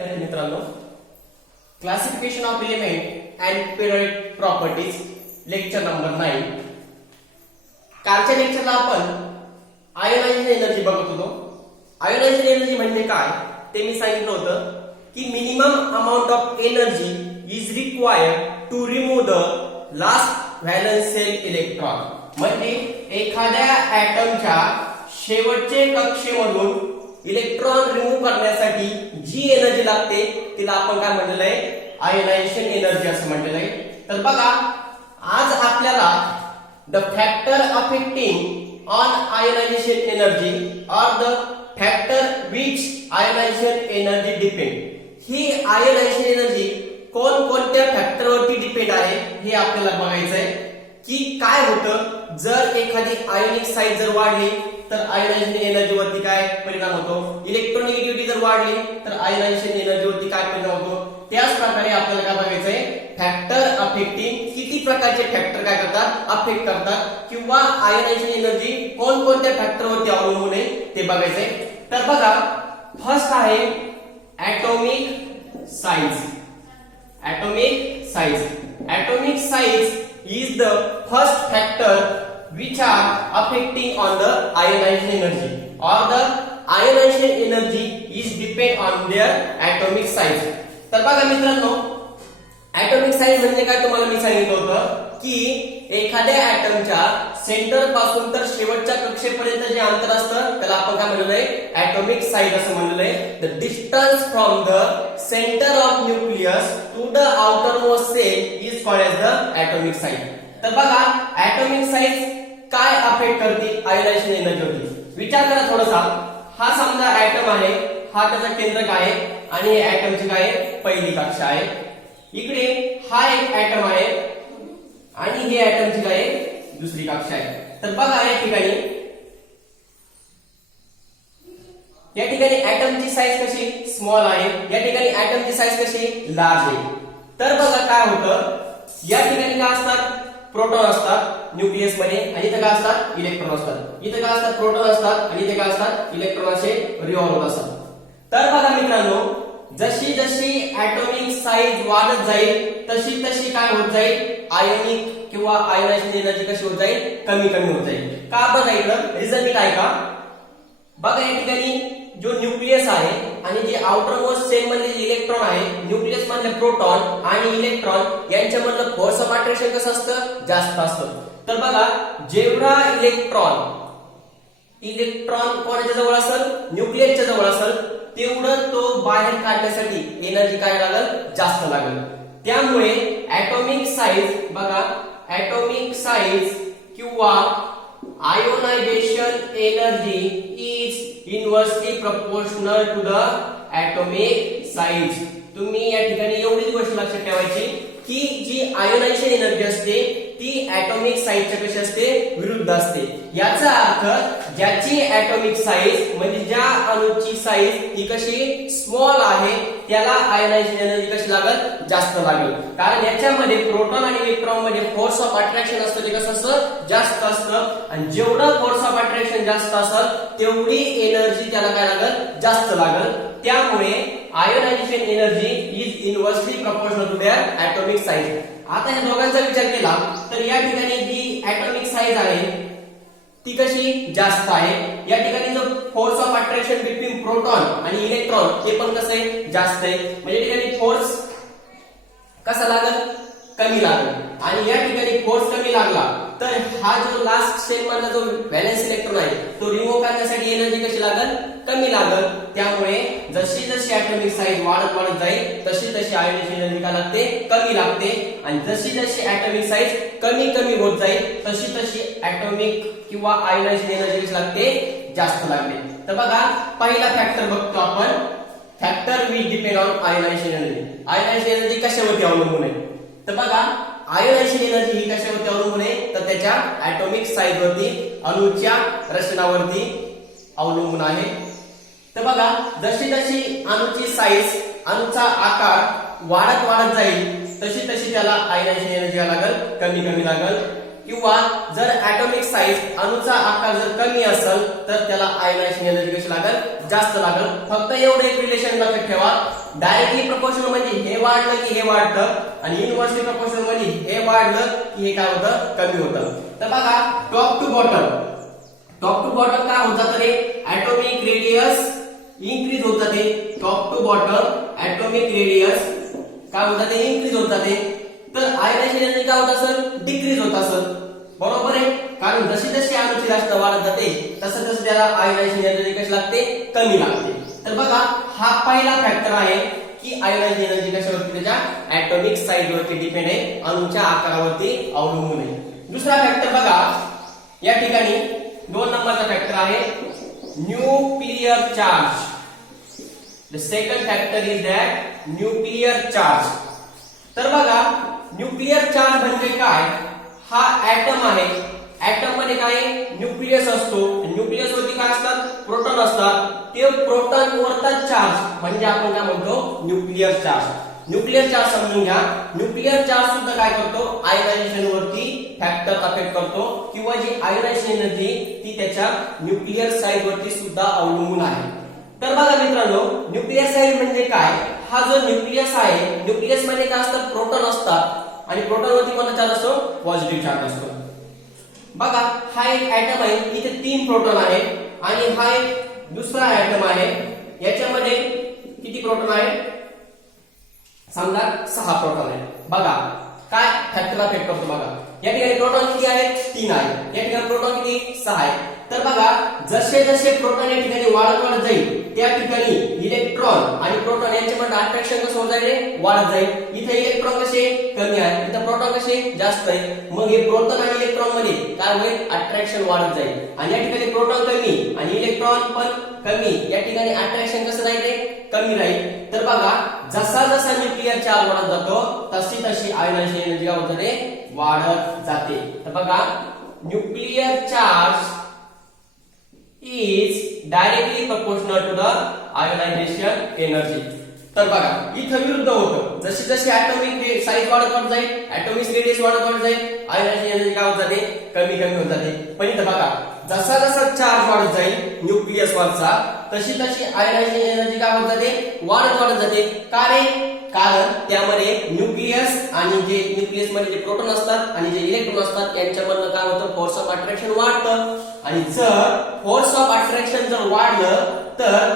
विद्यार्थी मित्रांनो, classification of element and periodic properties lecture number 9. कालच्या लेक्चरला आपण आयोनायझेशन एनर्जी बघत होतो. आयोनायझेशन एनर्जी म्हणजे काय ते मी सांगितलं होतं की minimum amount of energy is required to remove the last valence shell electron. म्हणजे एखाद्या ऍटमच्या शेवटचे कक्षेमधून इलेक्ट्रॉन रिमूव्ह करण्यासाठी जी एनर्जी लागते तिला आपण काय म्हटलेलं आहे, आयोनायझेशन एनर्जी असं म्हटलेलं आहे. तर बघा, आज आपल्याला the factor affecting on ionization energy or the factor which ionization energy depend, ही आयोनायझेशन एनर्जी कोणकोणत्या फॅक्टरवरती डिपेंड आहे हे आपल्याला बघायचं आहे. की काय होतं जर एखादी आयोनिक साइज जर वाढली तर आयोनायझेशन एनर्जी वरती काय परिणाम होतो, इलेक्ट्रोनिगेटिव्हिटी जर वाढली तर आयोनायझेशन एनर्जी वरती काय परिणाम होतो. त्याच प्रकारे आपल्याला काय बघायचंय, फॅक्टर अफेक्टिंग, किती प्रकारचे फॅक्टर काय करतात, अफेक्ट करतात किंवा आयोनायझेशन एनर्जी कोणकोणत्या फॅक्टरवरती अवलंबून आहे ते बघायचंय. तर बघा, फर्स्ट आहे atomic size. Atomic size, atomic size is the first factor which are affecting on the ionization energy or the ionization energy is depend on their atomic size. तर बघा मित्रांनो, ऍटॉमिक साइज म्हणजे काय तुम्हाला मी सांगितलं होतं की एखाद्या ऍटमच्या सेंटर पासून तर शेवटच्या कक्षेपर्यंत जे अंतर असतं त्याला आपण काय म्हणलेलं आहे, ऍटॉमिक साइज असं म्हणलेलं आहे. The distance from the centre of nucleus to the outermost shell is called as the atomic size. तर बघा, ऍटॉमिक साइज काय अफेक्ट करते आयोनायझेशन एनर्जीवरती. विचार करा थोडासा. हा समजा ऍटम आहे, हा त्याचा केंद्रक आहे आणि हे ऍटमची काय आहे, पहिली कक्षा आहे. इकडे हा एक ऍटम आहे आणि ही ऍटमची काय आहे, दुसरी कक्षा आहे. तर बघा, या ठिकाणी ऍटमची साइज कशी स्मॉल आहे, या ठिकाणी ऍटमची साइज कशी लार्ज आहे. तर बघा काय होतं, या ठिकाणी काय असतात, प्रोटॉन असतात न्यूक्लियस मध्ये आणि इथे काय असतात, इलेक्ट्रॉन असतात. इथे काय असतात, प्रोटॉन असतात आणि इथे काय असतात, इलेक्ट्रॉन असे रिव्हॉल्व होत असतात. तर बघा मित्रांनो, जशी जशी ऍटॉमिक साइज वाढत जाईल तशी तशी काय होत जाईल, आयोनिक किंवा आयोनायझेशन एनर्जी कशी होत जाईल, कमी कमी होत जाईल. का बघा, इकडं रिझन नीट आहे का. बघा, या ठिकाणी जो न्यूक्लियस आहे आणि जे आउटर मोस्ट सेल मधले इलेक्ट्रॉन आहे, न्यूक्लियस मधले प्रोटॉन आणि इलेक्ट्रॉन यांच्यामधलं फोर्स ऑफ अट्रॅक्शन कसं असतं, जास्त असतं. तर बघा, जेवढा इलेक्ट्रॉन कोणाच्या जवळ असेल, न्यूक्लियसच्या जवळ असेल, तेवढं तो बाहेर काढण्यासाठी एनर्जी काय लागेल, जास्त लागेल. त्यामुळे ऍटॉमिक साइज, बघा, ऍटॉमिक साइज किंवा ionization energy is inversely proportional to the atomic size. तुम्ही या ठिकाणी एवढीच गोष्ट लक्षात ठेवायची की जी आयोनायझेशन एनर्जी असते ती ऍटॉमिक साइजच्या कशी असते, विरुद्ध असते. याचा अर्थ ज्याची ऍटॉमिक साइज म्हणजे ज्या अणूची साइज ही कशी स्मॉल आहे त्याला आयोनायझेशन एनर्जी कशी लागेल, जास्त लागेल. कारण याच्यामध्ये प्रोटॉन आणि इलेक्ट्रॉन मध्ये फोर्स ऑफ अट्रॅक्शन असतं ते कसं असतं, जास्त असतं. आणि जेवढं फोर्स ऑफ अट्रॅक्शन जास्त असेल तेवढी एनर्जी त्याला काय लागेल, जास्त लागेल. त्यामुळे ionization energy is inversely proportional to their atomic size. आता या दोघांचा विचार केला तर या ठिकाणी जी ऍटॉमिक साइज आहे ती कशी जास्त आहे. या ठिकाणी जो force of attraction between proton आणि इलेक्ट्रॉन ते पण कसं आहे, जास्त आहे. म्हणजे ठिकाणी फोर्स कसा लागेल, कमी लागेल. आणि या ठिकाणी फोर्स कमी लागला तर हा जो लास्ट सेल मधला जो व्हॅलेन्स इलेक्ट्रॉन आहे तो रिमूव्ह करण्यासाठी एनर्जी कशी लागेल, कमी लागेल. त्यामुळे जशी जशी ऍटॉमिक साइज वाढत जाईल तशी तशी आयोनायझेशन एनर्जी काय लागते, कमी लागते. आणि जशी जशी ऍटॉमिक साइज कमी कमी होत जाईल तशी तशी ऍटॉमिक किंवा आयोनायझेशन एनर्जी कशी लागते, जास्त लागते. तर बघा, पहिला फॅक्टर बघतो आपण, factor which depend on ionization energy. Ionization energy कशावरती अवलंबून आहे. तर बघा, आयोनायझेशन एनर्जी ही कशावरती अवलंबून आहे, तर त्याच्या ऍटॉमिक साइज वरती, अणूच्या रचनावरती अवलंबून आहे. तर बघा, जशी जशी अणूची साइज, अणूचा आकार वाढत जाईल तशी तशी त्याला आयोनायझेशन एनर्जी लागेल, कमी कमी लागेल. किंवा जर ऍटॉमिक साईज अणूचा आकार जर कमी असेल तर त्याला आयोनायझेशन एनर्जी कशी लागेल, जास्त लागेल. फक्त एवढं एक रिलेशन लक्षात ठेवा, डायरेक्टली प्रपोर्शनल म्हणजे हे वाढलं की हे वाढतं आणि इनव्हर्सली प्रपोर्शनल म्हणजे हे वाढलं की हे काय होतं, कमी होतं. तर बघा टॉप टू बॉटम काय होत जातं रे, ऍटॉमिक रेडियस इन्क्रीज होत जाते. Top to bottom atomic radius काय होत जाते, इन्क्रीज होत जाते. तर आयोनायझेशन एनर्जी काय होत असेल, डिक्रीज होत असेल. बरोबर आहे, कारण जशी जशी अणूची रचना वाढत जाते तसं तसं त्याला आयोनायझेशन एनर्जी कशी लागते, कमी लागते. तर बघा हा पहिला फॅक्टर आहे की आयोनायझेशन एनर्जी कशावरती, त्याच्या ऍटॉमिक साईज वरती डिपेंड आहे, अणूच्या आकारावरती अवलंबून आहे. दुसरा फॅक्टर बघा या ठिकाणी 2 नंबरचा फॅक्टर आहे nuclear charge. The second factor is that nuclear charge. तर बघा न्यूक्लियर चार्ज म्हणजे काय, हा ऍटम आहे. ऍटम मध्ये काय न्यूक्लियस असतो, न्यूक्लियस वरती काय असतात, प्रोटॉन असतात. ते प्रोटॉन वरचा चार्ज म्हणजे आपण काय म्हणतो, न्यूक्लियर चार्ज. न्यूक्लियर चार्ज समजून घ्या. न्यूक्लियर चार्ज सुद्धा काय करतो, आयोनायझेशन वरती फॅक्टर अफेक्ट करतो किंवा जी आयोनायझेशन एनर्जी ती त्याच्या न्यूक्लियर साईज वरती सुद्धा अवलंबून आहे. तर बघा मित्रांनो, न्यूक्लियर साईज म्हणजे काय, हा जो न्यूक्लियस आहे, न्यूक्लियस मध्ये काय असतं, प्रोटॉन असतात आणि प्रोटॉन वरती कोणता चार्ज असतो, पॉझिटिव्ह चार्ज असतो. बघा हा एक ऍटम आहे, इथे 3 प्रोटॉन आहे आणि हा एक दुसरा ऍटम आहे, याच्यामध्ये किती प्रोटॉन आहे, समजा 6 प्रोटॉन आहे. बघा काय फॅक्टर अफेक्ट करतो, बघा या ठिकाणी प्रोटॉन किती आहेत, 3 आहे. या ठिकाणी प्रोटॉन किती, 6 आहे. तर बघा जसे जसे प्रोटॉन या ठिकाणी वाढत जाईल त्या ठिकाणी इलेक्ट्रॉन आणि प्रोटॉन यांच्यामध्ये अट्रॅक्शन कसं होत जाईल, वाढत जाईल. इथे इलेक्ट्रॉन कसे कमी आहे, इथे प्रोटॉन कसे जास्त आहे. मग हे प्रोटॉन आणि इलेक्ट्रॉन मध्ये काय होईल, अट्रॅक्शन वाढत जाईल. आणि या ठिकाणी प्रोटॉन कमी आणि इलेक्ट्रॉन पण कमी, या ठिकाणी अट्रॅक्शन कसं राहील, कमी राहील. तर बघा जसा जसा न्यूक्लियर चार्ज वाढत जातो तशी तशी आयोनायझेशन एनर्जी काय होत जाते, वाढत जाते. तर बघा nuclear charge is directly proportional to the ionization energy. तर बघा इथं विरुद्ध होतं, जशी जशी ऍटॉमिक साईज वाढत जाईल, ऍटॉमिक रेडियस वाढत जाईल, आयोनायझेशन एनर्जी काय होत जाते, कमी कमी होत जाते. पण इथं बघा जसा जसा चार्ज वाढत जाईल न्यूक्लियस वरचा तशी तशी आयोनायझेशन एनर्जी काय होत जाते, वाढत जाते. का रे, कारण त्यामध्ये न्यूक्लियस आणि जे न्यूक्लियस मध्ये जे प्रोटॉन असतात आणि जे इलेक्ट्रॉन असतात यांच्यामधनं काय होतं, फोर्स ऑफ अट्रॅक्शन वाढतं. आणि जर फोर्स ऑफ अट्रॅक्शन जर वाढलं तर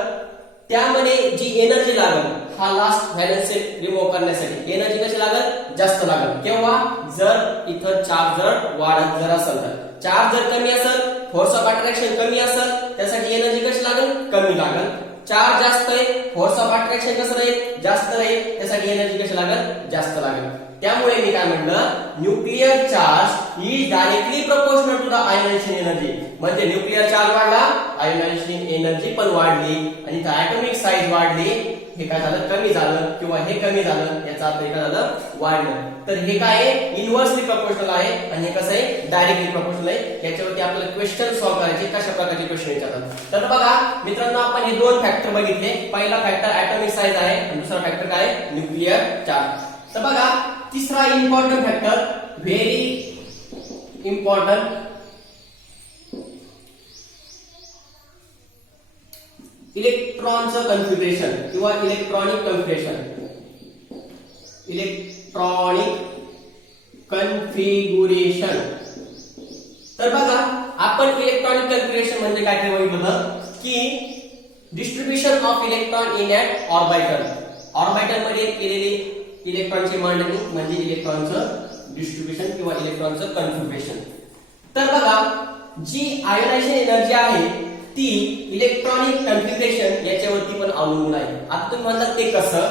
त्यामध्ये जी एनर्जी लागेल, हा लास्ट व्हॅलेन्स सेल रिमूव्ह करण्यासाठी एनर्जी कशी लागेल, जास्त लागेल. केव्हा, जर इथं चार्ज जर वाढत जर असेल तर. चार्ज जर कमी असेल, फोर्स ऑफ अट्रॅक्शन कमी असेल, त्यासाठी एनर्जी कशी लागेल, कमी लागेल. चार्ज जास्त आहे, फोर्स ऑफ अट्रॅक्शन कसं राहील, जास्त राहील, त्यासाठी एनर्जी कशी लागेल, जास्त लागेल. त्यामुळे मी काय म्हटलं, nuclear charge is directly proportional to the ionization energy. म्हणजे न्यूक्लियर चार्ज वाढला, आयोनायझेशन एनर्जी पण वाढली आणि ऍटॉमिक साईज वाढली. हे काय झालं, कमी झालं किंवा हे कमी झालं, याचा अर्थ काय झालं, वाढलं. तर हे काय आहे, इनव्हर्सली प्रोपोर्शनल आहे आणि हे कसं आहे, डायरेक्टली प्रोपोर्शनल आहे. याच्यावरती आपल्याला क्वेश्चन सॉल्व्ह करायचे, कशा प्रकारचे क्वेश्चन विचारतात. तर बघा मित्रांनो, आपण हे 2 फॅक्टर बघितले. पहिला फॅक्टर ऍटॉमिक साईज आहे आणि दुसरा फॅक्टर काय आहे, न्यूक्लियर चार्ज. तर बघा तिसरा इम्पॉर्टंट फॅक्टर, व्हेरी इम्पॉर्टंट, इलेक्ट्रॉनचं कन्फिगरेशन किंवा इलेक्ट्रॉनिक कन्फिगरेशन. Electronic configuration. तर बघा आपण इलेक्ट्रॉनिक कन्फिगरेशन म्हणजे काय ते बघितलं की distribution of electron in an orbital. Orbital मध्ये केलेली इलेक्ट्रॉनची मांडणी म्हणजे इलेक्ट्रॉनचं डिस्ट्रीब्युशन किंवा इलेक्ट्रॉनचं कन्फिगरेशन. तर बघा जी आयोनायझेशन एनर्जी आहे ती इलेक्ट्रॉनिक कन्फिगरेशन याच्यावरती पण अवलंबून आहे. आता तुम्ही म्हणतात ते कसं,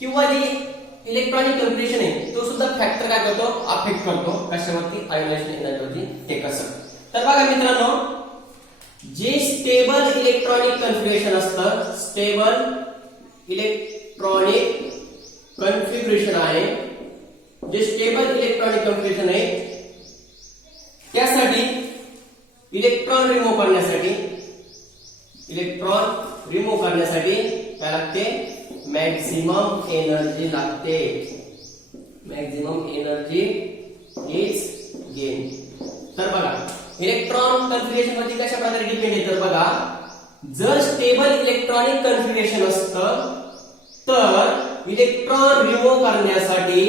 किंवा जी इलेक्ट्रॉनिक कन्फिगरेशन आहे तो सुद्धा फॅक्टर काय करतो, अफेक्ट करतो कशावरती, आयोनायझेशन एनर्जीवरती. ते कसं, तर बघा मित्रांनो, जे स्टेबल इलेक्ट्रॉनिक कन्फिगरेशन असतं, स्टेबल इलेक्ट्रॉनिक कन्फिगरेशन आहे, जे स्टेबल इलेक्ट्रॉनिक कन्फिगरेशन आहे त्यासाठी इलेक्ट्रॉन रिमूव्ह करण्यासाठी काय लागते, मॅक्झिमम एनर्जी लागते. Maximum energy is gain. तर बघा इलेक्ट्रॉन कन्फिगरेशन मध्ये कशा प्रकारे डिपेंड आहे तर बघा, जर स्टेबल इलेक्ट्रॉनिक कन्फिगरेशन असतं तर इलेक्ट्रॉन रिमूव्ह करण्यासाठी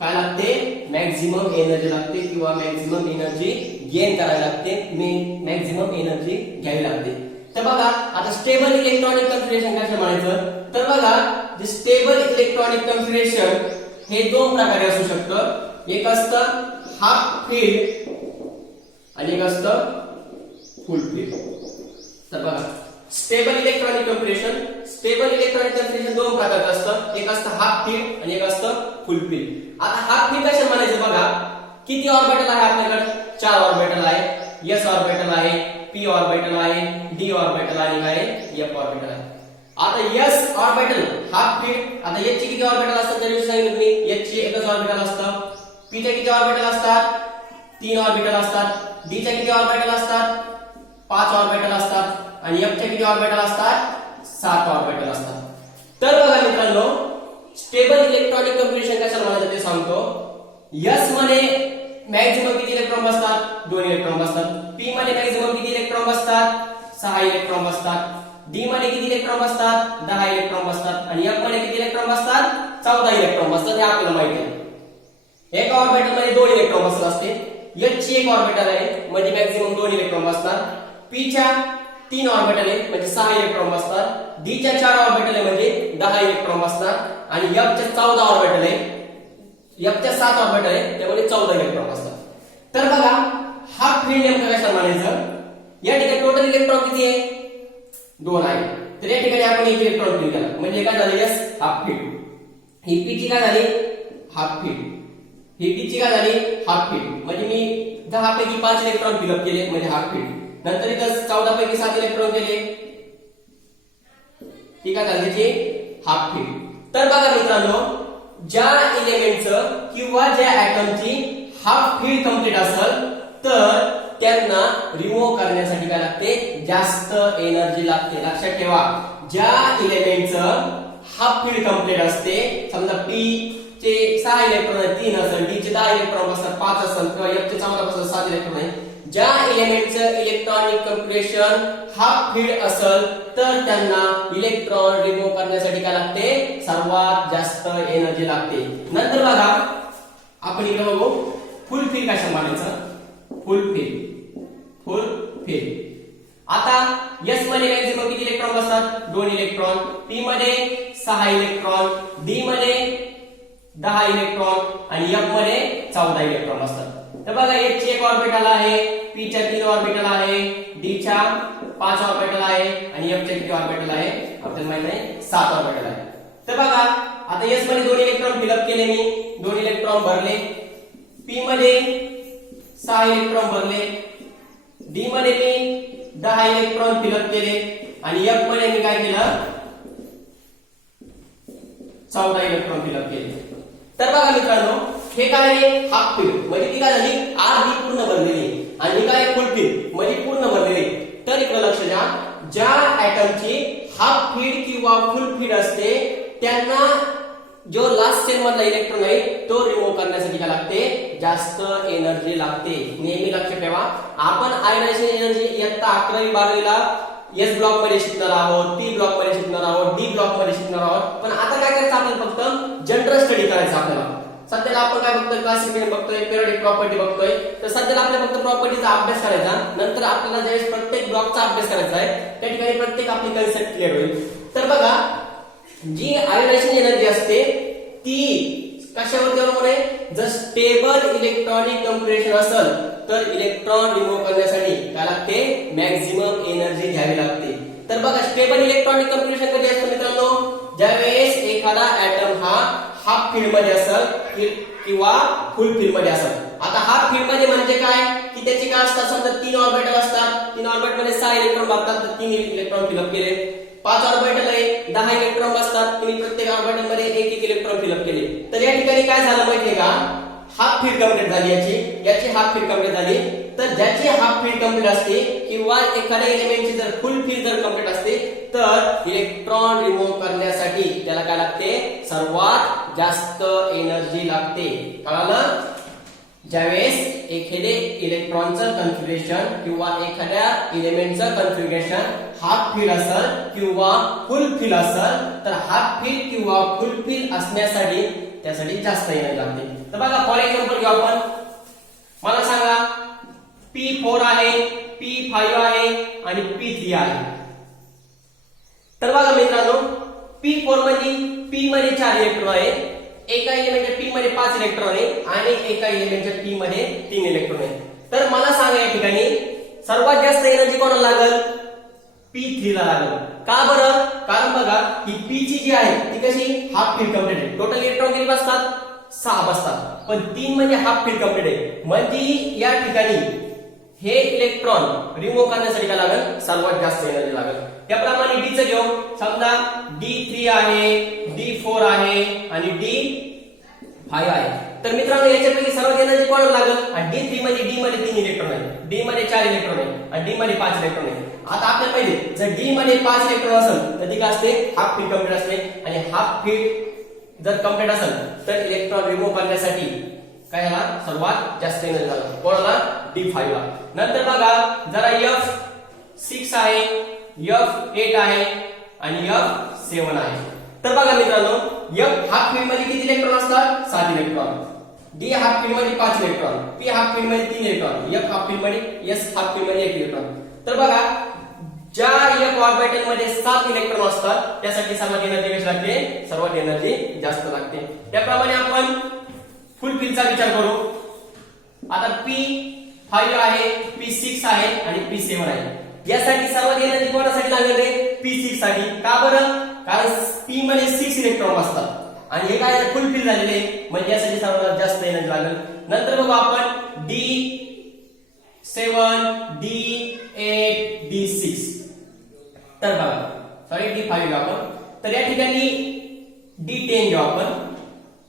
काय लागते, मॅक्झिमम एनर्जी लागते किंवा मॅक्झिमम एनर्जी गेन करावी लागते, मॅक्झिमम एनर्जी घ्यावी लागते. तर बघा आता स्टेबल इलेक्ट्रॉनिक कन्फिगरेशन कसं म्हणायचं तर बघा, जे स्टेबल इलेक्ट्रॉनिक कन्फिगरेशन हे दोन प्रकारे असू शकतं. एक असतं हाफ फील्ड आणि एक असतं फुल फील्ड. तर बघा स्टेबल इलेक्ट्रॉनिक कन्फिगरेशन दोन प्रकारचं असतं. एक असतं हाफ फील्ड आणि एक असतं फुल फील्ड. आता हाफ फील्ड कशा म्हणायचं बघा, किती ऑर्बिटल आहे आपल्याकडे, 4 ऑर्बिटल आहे, s ऑर्बिटल आहे, p ऑर्बिटल आहे, d ऑर्बिटल आणि काय f ऑर्बिटल आहे. आता s ऑर्बिटल हाफ फील्ड, आता h चे किती ऑर्बिटल असतात तरी सांगितलं मी, h चे एकच ऑर्बिटल असतं, p चे किती ऑर्बिटल असतात, 3 ऑर्बिटल असतात, d चे किती ऑर्बिटल असतात, 5 ऑर्बिटल असतात आणि f चे किती ऑर्बिटल असतात, 7 ऑर्बिटल असतात. तर बघा मित्रांनो, स्टेबल इलेक्ट्रॉनिक कन्फिगरेशन कशाला म्हणायचं ते सांगतो. s मध्ये मॅक्झिमम किती इलेक्ट्रॉन बसतात, 2 इलेक्ट्रॉन बसतात. p मध्ये मॅक्झिमम किती इलेक्ट्रॉन बसतात, 6 इलेक्ट्रॉन बसतात. d मध्ये किती इलेक्ट्रॉन बसतात, 10 इलेक्ट्रॉन बसतात आणि f मध्ये किती इलेक्ट्रॉन बसतात, 14 इलेक्ट्रॉन बसतात. हे आपल्याला माहिती आहे. एका ऑर्बिटल मध्ये 2 इलेक्ट्रॉन बसत असते. h ची एक ऑर्बिटल आहे म्हणजे मॅक्झिमम 2 इलेक्ट्रॉन बसतात. p च्या 3 ऑर्बिटल आहे म्हणजे 6 इलेक्ट्रॉन बसतात. d च्या 4 ऑर्बिटल आहे म्हणजे 10 इलेक्ट्रॉन बसतात आणि f च्या 14 ऑर्बिटल आहे, f च्या 7 ऑर्बिटल आहे त्यामुळे 14 इलेक्ट्रॉन असतात. तर बघा हाफ फील्ड नेमकं कशाला म्हणायचं, या ठिकाणी टोटल इलेक्ट्रॉन किती आहे, 2 आहे. तर या ठिकाणी आपण एक इलेक्ट्रॉन फिल केला म्हणजे काय झालं, यस हाफ फील्ड. ही p ची काय झाली, हाफ फील्ड. ही d ची काय झाली, हाफ फील्ड. म्हणजे मी 10 पैकी 5 इलेक्ट्रॉन फिल अप केले म्हणजे हाफ फील्ड. नंतर इथं 14 पैकी 7 इलेक्ट्रॉन केले, ठीक आहे, त्याची हाफ फील्ड. तर बघा मित्रांनो, ज्या एलिमेंटचं किंवा ज्या ऍटमची हाफ फील्ड कंप्लीट असेल तर त्यांना रिमूव्ह करण्यासाठी काय लागते, जास्त एनर्जी लागते. लक्षात ठेवा, ज्या एलिमेंटचं हाफ फील्ड कंप्लीट असते, समजा p चे 6 इलेक्ट्रॉन 3 असेल, d चे 10 इलेक्ट्रॉन असतात 5 असेल किंवा f चे 14 पासून 7 इलेक्ट्रॉन आहे, ज्या एलिमेंटचं इलेक्ट्रॉनिक कन्फिगरेशन हाफ फील्ड असेल तर त्यांना इलेक्ट्रॉन रिमूव्ह करण्यासाठी काय लागते, सर्वात जास्त एनर्जी लागते. नंतर बघा आपण इकडे बघू फुल फील्ड कशा म्हणायचं, फुल फील्ड. आता s मध्ये मॅक्झिमम किती इलेक्ट्रॉन बसतात, 2 इलेक्ट्रॉन. p मध्ये 6 इलेक्ट्रॉन, d मध्ये 10 इलेक्ट्रॉन आणि f मध्ये 14 इलेक्ट्रॉन असतात. तर बघा h ची एक ऑर्बिटल आहे, p च्या 3 ऑर्बिटल आहे, d च्या 5 ऑर्बिटल आहे आणि f च्या किती ऑर्बिटल आहे आपल्याला माहित आहे, 7 ऑर्बिटल आहे. तर बघा आता s मध्ये 2 इलेक्ट्रॉन फिल अप केले मी, 2 इलेक्ट्रॉन भरले. p मध्ये 6 इलेक्ट्रॉन भरले, d मध्ये मी 10 इलेक्ट्रॉन फिल अप केले आणि f मध्ये मी काय केलं, 14 इलेक्ट्रॉन फिल अप केले. तर बघा मित्रांनो, हे काय आहे, हाफ फील्ड म्हणजे ती काय झाली, अर्धी पूर्ण भरलेली आणि काय फुल फील्ड म्हणजे पूर्ण भरलेली. तर इकडे लक्ष द्या, ज्या ऍटमची हाफ फील्ड किंवा फुल फील्ड असते त्यांना जो लास्ट सेल मधला इलेक्ट्रॉन आहे तो रिमूव्ह करण्यासाठी काय लागते, जास्त एनर्जी लागते. नेहमी लक्षात ठेवा, आपण आयोनायझेशन एनर्जी इयत्ता 11वी 12वीला एस ब्लॉक मध्ये शिकणार आहोत, पी ब्लॉक मध्ये शिकणार आहोत, डी ब्लॉक मध्ये शिकणार आहोत. पण आता काय करायचं, आपल्याला फक्त जनरल स्टडी करायचं. आपल्याला सध्याला आपण काय बघतोय, क्लासिफिकेशन बघतोय, पिरियडिक प्रॉपर्टी बघतोय. तर सध्याला आपल्याला फक्त प्रॉपर्टीचा अभ्यास करायचा. नंतर आपल्याला ज्यावेळेस प्रत्येक ब्लॉकचा अभ्यास करायचा आहे त्या ठिकाणी प्रत्येक आपली कन्सेप्ट क्लिअर होईल. तर बघा, जी आयोनायझेशन एनर्जी असते ती कशावरती अवलंबून आहे, जर स्टेबल इलेक्ट्रॉनिक कन्फिगरेशन असेल तर इलेक्ट्रॉन रिमूव्ह करण्यासाठी काय लागते, मॅक्झिमम एनर्जी घ्यावी लागते. तर बघा, स्टेबल इलेक्ट्रॉनिक कन्फिगरेशन कधी असतं मित्रांनो, ज्यावेळेस एखादा ऍटम हा हाफ फील्ड मध्ये असेल किंवा फुल फील्ड मध्ये असेल. आता हाफ फील्ड मध्ये म्हणजे काय की त्याची काय असतात, समजा 3 ऑर्बिटल असतात, 3 ऑर्बिटल मध्ये 6 इलेक्ट्रॉन बसतात, तर 3 इलेक्ट्रॉन फिल अप केले. 5 ऑर्बिटल आहे, 10 इलेक्ट्रॉन बसतात, तुम्ही प्रत्येक ऑर्बिटल मध्ये एक इलेक्ट्रॉन फिल अप केले. तर या ठिकाणी काय झालं माहितीये का, हाफ फील्ड कंप्लीट झाली, याची हाफ फील्ड कंप्लीट झाली. तर ज्याची हाफ फील्ड कंप्लीट असते किंवा एखाद्या एलिमेंटची जर फुल फील्ड जर कंप्लीट असते तर इलेक्ट्रॉन रिमूव्ह करण्यासाठी त्याला काय लागते, सर्वात जास्त एनर्जी लागते. कळालं? ज्यावेळेस एखादे इलेक्ट्रॉनचं कन्फिगरेशन किंवा एखाद्या एलिमेंटचं कन्फिगरेशन हाफ फिल असेल किंवा फुल फिल असेल तर हाफ फिल किंवा फुल फिल असण्यासाठी त्यासाठी जास्त एनर्जी लागते. तर बघा फॉर एक्झाम्पल घेऊ आपण. मला सांगा P4 आहे, P5 आहे आणि P3 आहे. तर बघा मित्रांनो P4 मध्ये P मध्ये 4 इलेक्ट्रॉन आहे, एका एलिमेंटच्या P मध्ये 5 इलेक्ट्रॉन आहे आणि एका एलिमेंटच्या P मध्ये 3 इलेक्ट्रॉन आहे. तर मला सांगा या ठिकाणी सर्वात जास्त एनर्जी कोणाला लागेल? P3 ला लागेल. का बरं? कारण बघा ही P ची जी आहे ती कशी हाफ फिल कंप्लीट आहे. टोटल इलेक्ट्रॉन किती बसतात? 6 बसतात, पण 3 म्हणजे हाफ फिल कंप्लीट आहे. म्हणजे या ठिकाणी हे इलेक्ट्रॉन रिमूव्ह करण्यासाठी काय लागेल? सर्वात जास्त एनर्जी लागेल. त्याप्रमाणे D चं घेऊ. समजा D3 आहे, D4 आहे आणि D5 आहे. तर मित्रांनो याच्यापैकी सर्वात एनर्जी कोणाला लागेल? आणि D3 मध्ये D मध्ये 3 इलेक्ट्रॉन आहे, D मध्ये 4 इलेक्ट्रॉन आहे आणि D मध्ये 5 इलेक्ट्रॉन आहे. आता आपल्याला पाहिजे जर D मध्ये 5 इलेक्ट्रॉन असेल तर ती काय असते? हाफ फिल कंप्लीट असते. आणि हाफ फिल जर कंप्लीट असेल तर इलेक्ट्रॉन रिमूव्ह करण्यासाठी काय झाला? सर्वात जास्त एनर्जी लागेल. कोणाला? D5 ला. नंतर बघा जरा F6 आहे, F8 आहे आणि F7 आहे. तर बघा मित्रांनो F हाफ फिल मध्ये किती इलेक्ट्रॉन असतात? 7 इलेक्ट्रॉन. D हाफ फिल मध्ये 5 इलेक्ट्रॉन, P हाफ फिल मध्ये 3 इलेक्ट्रॉन, F हाफ फिल मध्ये S हाफ फिल मध्ये 1 इलेक्ट्रॉन. तर बघा ज्या F ऑर्बिटल मध्ये 7 इलेक्ट्रॉन असतात त्यासाठी सर्वात एनर्जी कशी लागते? सर्वात एनर्जी जास्त लागते. त्याप्रमाणे आपण फुल फिलचा विचार करू. आता P5 आहे, P6 आहे आणि P7 आहे. यासाठी सर्वात एनर्जी कोणासाठी लागणार आहे? P6 साठी. का बरं? कारण P मध्ये 6 इलेक्ट्रॉन असतात आणि हे काय फुल फिल झालेले म्हणजे यासाठी सर्वात जास्त एनर्जी लागेल. नंतर बघू आपण D7, D8, D6. तर बघा सॉरी D5 घेऊ आपण. तर या ठिकाणी D10 घेऊ आपण,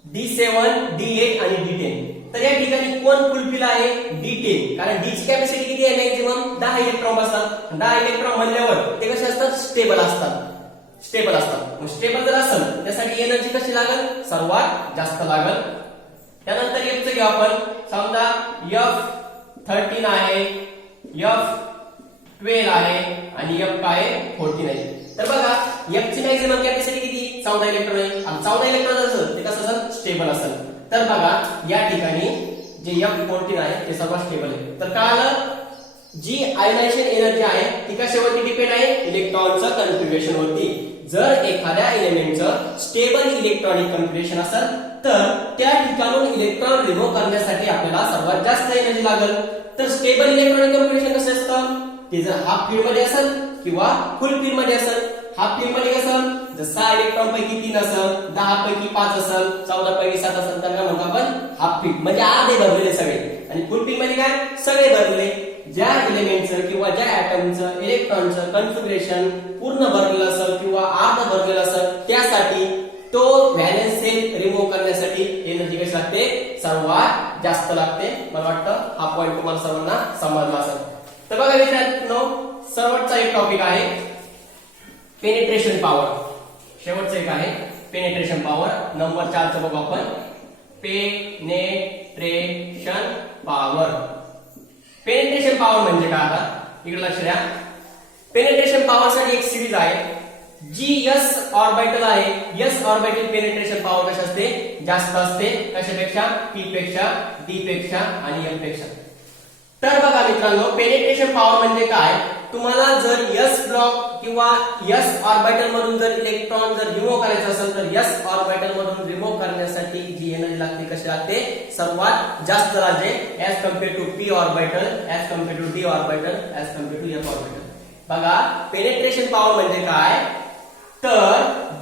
D7, D8 आणि D10. तर या ठिकाणी कोण फुलफिल आहे? D10. कारण D ची कॅपॅसिटी किती आहे? मॅक्झिमम 10 इलेक्ट्रॉन असतात. 10 इलेक्ट्रॉन म्हणल्यावर ते कसे असतात? स्टेबल असतात. स्टेबल असतात. मग स्टेबल जर असेल त्यासाठी एनर्जी कशी लागेल? सर्वात जास्त लागेल. त्यानंतर F चं घेऊ आपण. समजा F13 आहे, F12 आहे आणि F काय आहे? 14 आहे. तर बघा F ची मॅक्झिमम कॅपॅसिटी किती? 14 इलेक्ट्रॉन आहे. आणि 14 इलेक्ट्रॉन असेल ते कसं असेल? स्टेबल असेल. तर बघा या ठिकाणी जे F14 आहे ते सर्वात स्टेबल आहे. तर कळालं जी आयोनायझेशन एनर्जी आहे ती कशावरती डिपेंड आहे? इलेक्ट्रॉनच्या कन्फिगरेशन वरती. जर एखाद्या एलिमेंटचं स्टेबल इलेक्ट्रॉनिक कन्फिगरेशन असेल तर त्या ठिकाणून इलेक्ट्रॉन रिमूव्ह करण्यासाठी आपल्याला सर्वात जास्त एनर्जी लागेल. तर स्टेबल इलेक्ट्रॉनिक कन्फिगरेशन कसं असतं? ते जर हाफ फिल मध्ये असेल किंवा फुल फिल मध्ये असेल. हाफ फिल मध्ये कसं? जर 6 इलेक्ट्रॉन पैकी 3 असेल, 10 पैकी 5 असेल, 14 पैकी 7 असेल तर काय म्हणतो आपण? हाफ फिल म्हणजे अर्धे भरलेले सगळे. आणि फुल फिल मध्ये काय? सगळे भरलेले. ज्या एलिमेंटचं किंवा ज्या ऍटमचं इलेक्ट्रॉनचं कन्फिगरेशन पूर्ण भरलेलं असेल किंवा अर्ध भरलेलं असेल त्यासाठी तो व्हॅलेन्स सेल रिमूव्ह करण्यासाठी एनर्जी कशी लागते? सर्वात जास्त लागते. मला वाटतं हा पॉइंट तुम्हाला सर्वांना समजला असेल. तर बघा मित्रांनो शेवटचा एक टॉपिक आहे पेनिट्रेशन पॉवर. शेवटचा एक आहे पेनिट्रेशन पॉवर. नंबर 4 चं बघू आपण. Penetration power. पेनिट्रेशन पॉवर म्हणजे काय? आता इकडे लक्ष द्या. पेनिट्रेशन पॉवर साठी एक सिरीज आहे जी S ऑर्बिटल आहे. S ऑर्बिटल पेनिट्रेशन पॉवर कशी असते? जास्त असते. कशापेक्षा? P पेक्षा, D पेक्षा आणि M पेक्षा. तर बघा मित्रांनो पेनिट्रेशन पॉवर म्हणजे काय? तुम्हाला जर S ब्लॉक किंवा S ऑर्बिटल मधून जर इलेक्ट्रॉन जर रिमूव्ह करायचं असेल तर S ऑर्बिटल मधून रिमूव्ह करण्यासाठी जी एनर्जी लागते कशी लागते? सर्वात जास्त लागते as compared to P orbital, as compared to D orbital, as compared to F orbital. बघा पेनिट्रेशन पॉवर म्हणजे काय? तर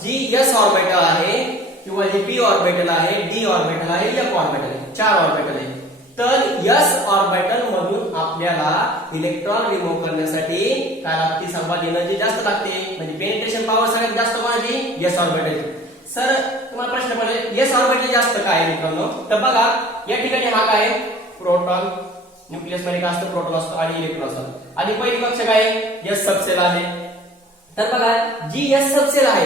जी S ऑर्बिटल आहे किंवा जी P ऑर्बिटल आहे, D ऑर्बिटल आहे, F ऑर्बिटल आहे, 4 ऑर्बिटल आहे. तर S ऑर्बिटल मधून आपल्याला इलेक्ट्रॉन रिमूव्ह करण्यासाठी काय लागते? सर्वात एनर्जी जास्त लागते. म्हणजे पेनिट्रेशन पॉवर सगळ्यात जास्त कोणाची? S orbital. सर तुम्हाला प्रश्न पडेल S ऑर्बिटल जास्त काय आहे मित्रांनो? तर बघा या ठिकाणी हा काय आहे? प्रोटॉन. न्यूक्लियस मध्ये काय असतं? प्रोटॉन असतो आणि इलेक्ट्रॉन असतो. आणि पहिली कक्षा काय आहे? S सबसेल आहे. तर बघा जी S सबसेल आहे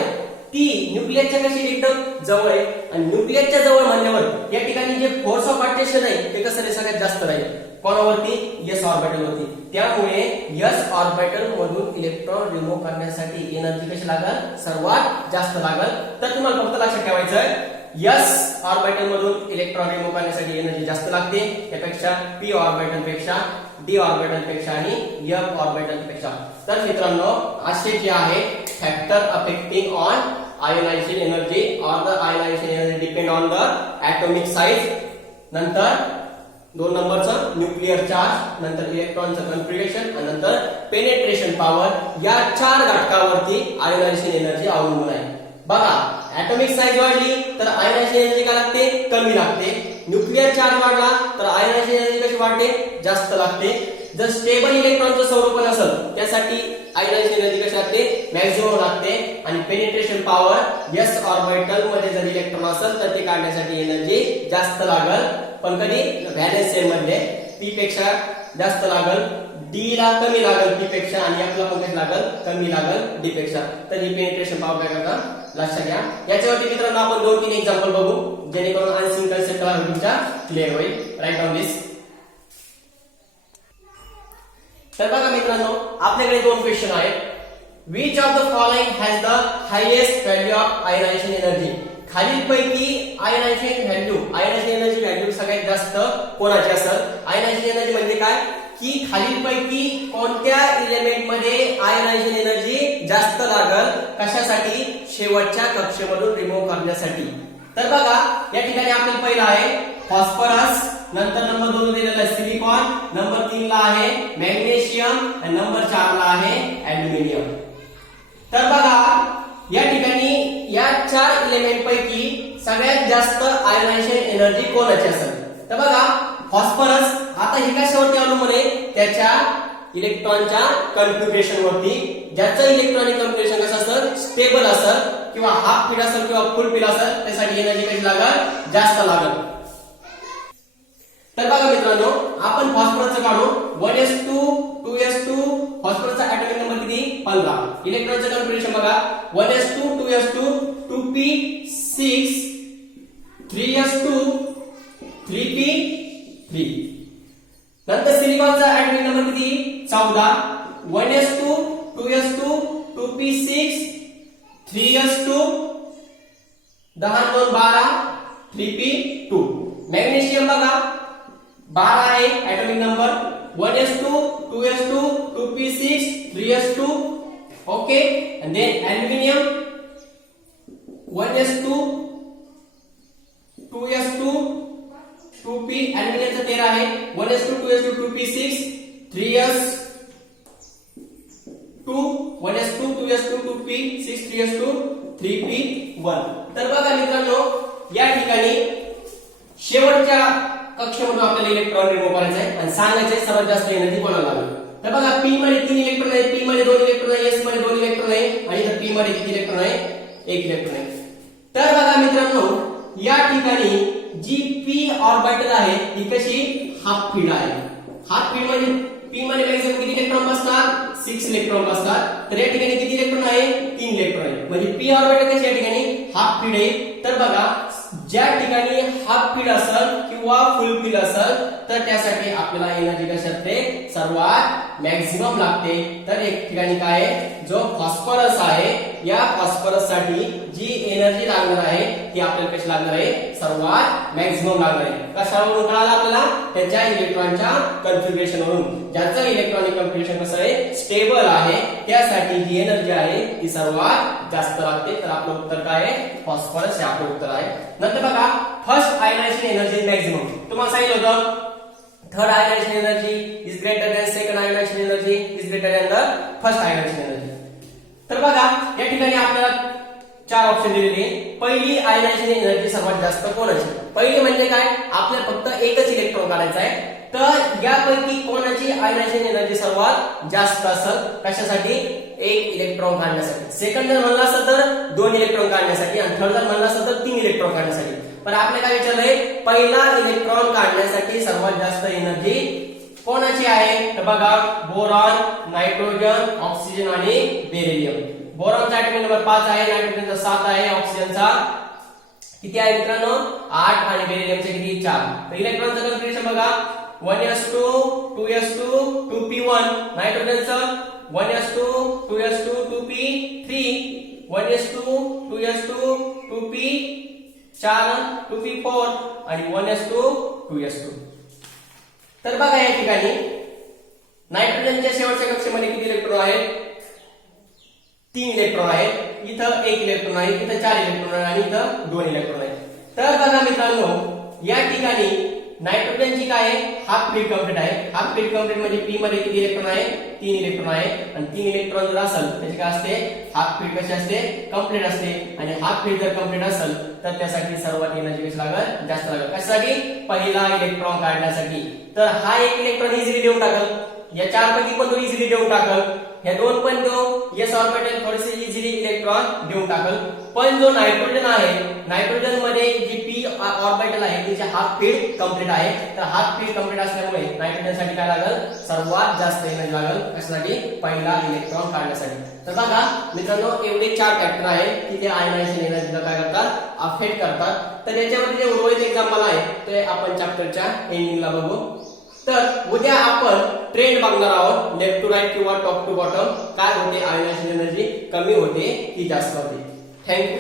ती न्यूक्लियसच्या कशी एकदम जवळ आहे आणि न्यूक्लियसच्या जवळ म्हणल्यावर या ठिकाणी जे फोर्स ऑफ अट्रॅक्शन आहे ते कसं सगळ्यात जास्त राहील कोणावरती एस ऑर्बिटल वरती. त्यामुळे एस ऑर्बिटल मधून इलेक्ट्रॉन रिमूव्ह करण्यासाठी एनर्जी कशी लागल सर्वात जास्त लागल. तर तुम्हाला फक्त लक्षात ठेवायचं एस ऑर्बिटल मधून इलेक्ट्रॉन रिमूव्ह करण्यासाठी एनर्जी जास्त लागते त्यापेक्षा पी ऑर्बिटल पेक्षा डी ऑर्बिटल पेक्षा आणि एफ ऑर्बिटल पेक्षा. तर मित्रांनो असे जे आहे factor affecting on ionization energy और the ionization energy depend on the atomic size. नंतर 2 नंबरचं न्यूक्लिअर चार्ज, नंतर इलेक्ट्रॉनचं कॉन्फिगरेशन आणि नंतर पेनिट्रेशन पॉवर या 4 घटकावरती आयोनायझेशन एनर्जी अवलंबून आहे. बघा ऍटॉमिक साइज वाढली तर आयोनायझेशन एनर्जी काय लागते कमी लागते. न्यूक्लिअर चार्ज वाढला तर आयोनायझेशन एनर्जी कशी वाढते जास्त लागते. जर स्टेबल इलेक्ट्रॉनचं स्वरूप असेल त्यासाठी आयोनायझेशन एनर्जी कशी लागते मॅक्सिमम लागते. आणि पेनिट्रेशन पॉवर एस ऑर्बिटल मध्ये जर इलेक्ट्रॉन असेल तर ते काढण्यासाठी एनर्जी जास्त लागल. पण कधी व्हॅलेन्स शेल मध्ये पी पेक्षा जास्त लागल, डी ला कमी लागल पी पेक्षा आणि एफ ला पण कमी लागल कमी लागल डी पेक्षा. तर ही पेनिट्रेशन पॉवर काय करता लक्षात घ्या. याच्यावरती मित्रांनो आपण 2-3 एक्झाम्पल बघू जेणेकरून अनसिंग कन्सेप्ट तुमच्या क्लिअर होईल. Write down this. तर बघा मित्रांनो आपल्याकडे 2 क्वेश्चन आहेत. Which of the following has the highest value of ionization energy. खालीलपैकी आयोनायझेशन एनर्जी व्हॅल्यू सगळ्यात जास्त कोणाची असेल. आयोनायझेशन एनर्जी म्हणजे काय की खालीलपैकी कोणत्या एलिमेंट मध्ये आयोनायझेशन एनर्जी जास्त लागल कशासाठी शेवटच्या कक्षेमधून रिमूव्ह करण्यासाठी. तर बघा या ठिकाणी आपल्याला पहिला आहे फॉस्फरस, नंतर नंबर 2 दिलेला आहे सिलिकॉन, नंबर 3 ला आहे मॅग्नेशियम आणि नंबर 4 ला आहे ऍल्युमिनियम. तर बघा या ठिकाणी या 4 एलिमेंट पैकी सगळ्यात जास्त आयोनायझेशन एनर्जी कोणाची असेल. तर बघा फॉस्फरस आता हे कशावरती अवलंबून आहे त्याच्या इलेक्ट्रॉनच्या कॉन्फिगरेशन वरती. ज्याचं इलेक्ट्रॉनिक कॉन्फिगरेशन कसं असेल स्टेबल असेल किंवा हाफ फीड असेल किंवा फुल फीड असेल त्यासाठी एनर्जी कशी लागल जास्त लागल. तर बघा मित्रांनो आपण फॉस्फरसचं काढू 1s2 2s2 फॉस्फरसचा ऍटॉमिक नंबर किती 15. इलेक्ट्रॉनचं कॉन्फिगरेशन बघा 1s2 2s2 2p6 3s2 3p3. नंतर सिलिकॉनचा ऍटॉमिक नंबर किती 14 1s2 2s2 2p6 3s2 10 2 12 3p2. Magnesium बघा 12 आहे atomic number 1s2 2s2 2p6 3s2. Okay and then aluminium 1s2 2s2 2p aluminium 13 आहे 1s2 2s2 2p6 3s2 1s2 2s2 2p6 3s2 3p1. तर बघा मित्रांनो या ठिकाणी शेवटच्या कक्षेमधून आपल्याला इलेक्ट्रॉन रिमूव्ह करायचा आहे आणि सांगायचे सर्वात जास्त एनर्जी कोणाला लागेल. तर बघा पी मध्ये 3 इलेक्ट्रॉन आहेत, पी मध्ये 2 इलेक्ट्रॉन आहे, एस मध्ये 2 इलेक्ट्रॉन आहे आणि इथे पी मध्ये किती इलेक्ट्रॉन आहे 1 इलेक्ट्रॉन आहे. तर बघा मित्रांनो या ठिकाणी जी पी ऑर्बिटल आहे ती कशी हाफ फीड आहे. हाफ फीड मध्ये पी मध्ये मॅक्सिमम किती इलेक्ट्रॉन बसतात 6 इलेक्ट्रॉन बसतात. तर या ठिकाणी किती इलेक्ट्रॉन आहे 3 इलेक्ट्रॉन आहे म्हणजे पी ऑर्बिटल कशी या ठिकाणी हाफ फीड आहे. तर बघा ज्या ठिकाणी हाफ फीड असेल किंवा फुल फीड असेल तर त्यासाठी आपल्याला एनर्जी कशी असते सर्वात मॅक्सिमम लागते. तर एक ठिकाणी काय जो फॉस्फरस आहे या फॉस्फरस साठी जी एनर्जी लागणार आहे ती आपल्याला कशी लागणार आहे सर्वात मॅक्सिमम लागणार आहे. कशावरून कळालं आपल्याला त्याच्या इलेक्ट्रॉनच्या कॉन्फिगरेशन वरून. ज्याचं इलेक्ट्रॉनिक कॉन्फिगरेशन कसं आहे स्टेबल आहे त्यासाठी जी एनर्जी आहे ती सर्वात जास्त लागते. तर आपलं उत्तर काय आहे फॉस्फरस हे आपलं उत्तर आहे. नंतर बघा फर्स्ट आयोनायझेशन एनर्जी मॅक्सिमम तुम्हाला सांगितलं होतं third ionization energy is greater than second ionization energy is greater than the first ionization energy. तर बघा या ठिकाणी आपल्याला 4 ऑप्शन दिलेले आहे. पहिली आयोनायझेशन एनर्जी सर्वात जास्त कोणाची. पहिली म्हणजे काय आपल्याला फक्त एकच इलेक्ट्रॉन काढायचा आहे. तर यापैकी कोणाची आयोनायझेशन एनर्जी सर्वात जास्त असेल कशासाठी 1 इलेक्ट्रॉन काढण्यासाठी. सेकंड जर म्हणलं असेल तर 2 इलेक्ट्रॉन काढण्यासाठी आणि थर्ड जर म्हणलं असेल तर 3 इलेक्ट्रॉन काढण्यासाठी. पण आपल्याला काय विचारलंय पहिला इलेक्ट्रॉन काढण्यासाठी सर्वात जास्त एनर्जी कोणाची आहे. तर बघा बोरॉन नायट्रोजन ऑक्सिजन आणि बेरिलियम. बोरॉनचा ऍटॉमिक नंबर 5 आहे, नायट्रोजनचा 7 आहे, ऑक्सिजनचा किती आहे मित्रांनो 8 आणि बेरिलियमचे किती 4. तर इलेक्ट्रॉनचं कॉन्फिगरेशन बघा 1s2 2s2 2p1. नायट्रोजनचं 1s2 2s2 2p3 1s2 2s2 2p4 2p4 आणि 1s2 2s2. तर बघा या ठिकाणी नायट्रोजनच्या शेवटच्या कक्षेमध्ये किती इलेक्ट्रॉन आहेत 3 इलेक्ट्रॉन आहेत. इथं 1 इलेक्ट्रॉन आहे, इथं 4 इलेक्ट्रॉन आहे आणि इथं 2 इलेक्ट्रॉन आहेत. तर बघा मित्रांनो या ठिकाणी नायट्रोजनची काय आहे हाफ फील्ड कंप्लीट आहे. हाफ फील्ड कंप्लीट म्हणजे पी मध्ये किती इलेक्ट्रॉन आहे 3 इलेक्ट्रॉन आहे आणि 3 इलेक्ट्रॉन जर असेल त्याची काय असते हाफ फील्ड कशी असते कंप्लीट असते. आणि हाफ फील्ड जर कंप्लीट असेल तर त्यासाठी सर्वात एनर्जी कशी लागेल जास्त लागेल. कशासाठी पहिला इलेक्ट्रॉन काढण्यासाठी. तर हा 1 इलेक्ट्रॉन इझिली देऊन टाकल, या 4 पैकी पण तो इझिली देऊन टाकल, ह्या 2 पण तो एस ऑर्बिटल थोडेसे इझिली इलेक्ट्रॉन देऊन टाकल. पण जो नायट्रोजन आहे नायट्रोजन मध्ये जी पी ऑर्बिटल आहे तिचे हाफ फील्ड कंप्लीट आहे. तर हाफ फील्ड कंप्लीट असल्यामुळे नायट्रोजन साठी काय लागेल सर्वात जास्त एनर्जी लागेल कशासाठी पहिला इलेक्ट्रॉन काढण्यासाठी. तर बघा मित्रांनो एवढे 4 फॅक्टर आहेत की ते आयनायझेशन एनर्जीला काय करतात अफेक्ट करतात. तर याच्यामध्ये जे उर्वरित एक्झाम्पल आहे ते आपण चॅप्टरच्या एंडिंगला बघू. तर उद्या आपण ट्रेंड बघणार आहोत लेफ्ट टू राईट किंवा टॉप टू बॉटम काय होते आयनायझेशन एनर्जी कमी होते की जास्त होते. थँक्यू.